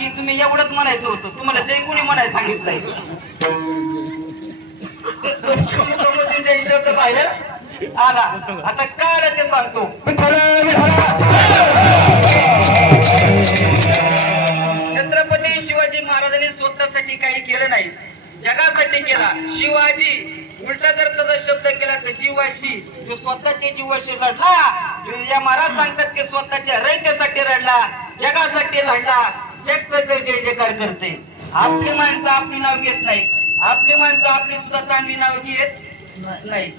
की तुम्ही एवढंच म्हणायचं होतं. तुम्हाला ते कोणी म्हणायला सांगितलंय. तुमच्या आला. आता काय ते सांगतो. छत्रपती शिवाजी महाराजांनी स्वतःसाठी काही केलं नाही. जगासाठी केला. शिवाजी उलटा जर त्याचा शब्द केला तर जीवाशी जो स्वतःचे जीवाशी लढला या महाराज सांगतात की स्वतःच्या रयतेसाठी रडला जगासाठी लढला जग करते. आपली माणसं आपली नाव घेत नाही आपली माणसं आपली सुद्धा चांगली नाव घेत नाही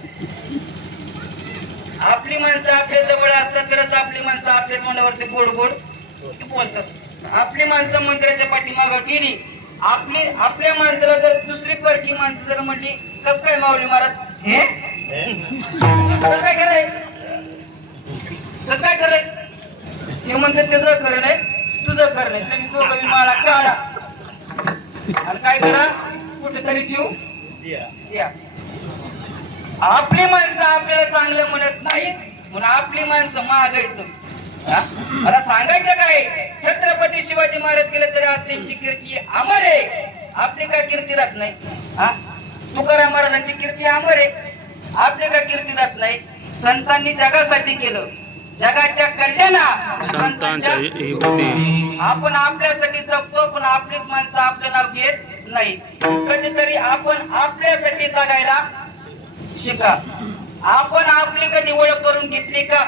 आपली माणसं आपल्या जवळ असतात तरच आपली माणसं आपल्या तोंडावरती गोड गोड बोलतात. आपली माणसं मंदिराच्या पाठीमागं गेली. आपली आपल्या माणसाला जर दुसरी परकी माणसं जर म्हणली कस काय माऊली महाराज? हे? काय कराय काय कराय हे म्हणतात त्याचं खरं आहे तुझं खरं नाही. तुम्ही दोघं माळा काढा. आणि काय करा? कुठेतरी ठेवू द्या. आपली माणसं आपल्याला चांगलं म्हणत नाहीत म्हणून आपली माणसं महाग हा? मला सांगायचं काय? छत्रपती शिवाजी महाराज केलं तरी आज कीर्ती अमर आहे. आपली काय कीर्ती राहत नाही? हा? तुकाराम महाराजांची कीर्ती अमर आहे. आपली काय कीर्ती राहत नाही? संतांनी जगासाठी केलं. जगाच्या कल्याणा संतांच्या आपण आपल्यासाठी जगतो पण आपलीच माणसं आपलं नाव घेत नाही. कधीतरी आपण आपल्यासाठी जगायला शिका. आपण आपली कधी ओळख करून घेतली का?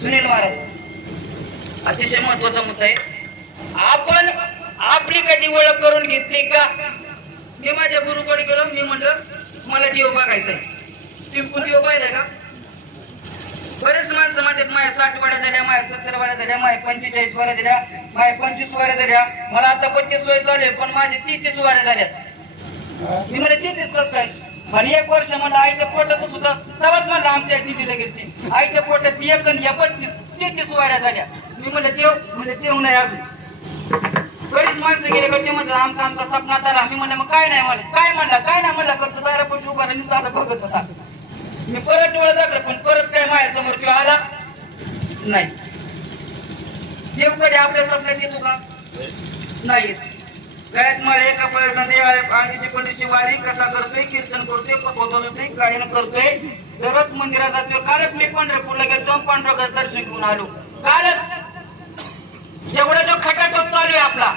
सुनील महाराज अतिशय महत्त्वाचा मुद्दा आहे. आपण आपली कधी ओळख करून घेतली का? मी माझ्या गुरुकडे गेलो मी म्हणलं मला देव बघायचा आहे तुम्ही कोण देव पाहिजे का बरेच माणसं माझ्यात माझ्या साठ माय सत्तर पंचेचाळीस वाड्या झाल्या माय पंचवीस वर झाल्या मला आता पंचवीस वय झाले पण माझे तीस वर झाल्यात. मी म्हणजे तीस करतोय पण एक वर्ष मला आईच्या पोटात सुद्धा तवाच म्हणलं आमच्या निधीला घेतली आईच्या पोटात एक आणि या पस्तीस तेहतीस झाल्या. मी म्हणलं देव म्हणजे देव नाही अजून. बरीच माणसं गेले का म्हणतात आमचा आमचा सपना झाला मी म्हणलं मग काय नाही म्हणलं? काय म्हणला? काय नाही म्हणला? फक्त दारापट्टी उभा राहिली दादा बघत होता. मी परत डोळा दाखल पण परत काय नाही. आपल्या सपन्यात येतो का नाही. येत. गळ्यात माळे नदी पंडितची वारी कथा करतोय कीर्तन करतोय पकवतोय गायन करतोय. दररोज मंदिरात जातोय. कालच मी पंढरपूरला गेलो दर्शन घेऊन आलो. कालच. जेवढा जो खटाटोप चालू आहे आपला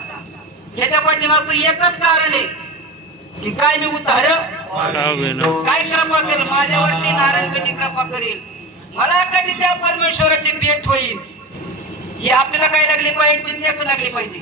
याच्या पाठीमागचं एकच कारण आहे की काय मी उतार. काय कृपा करेल? माझ्यावरती नारायण कधी कृपा करेल? मला कधी त्या परमेश्वराची भेट होईल? ही आपल्याला काय लागली पाहिजे? लागली पाहिजे.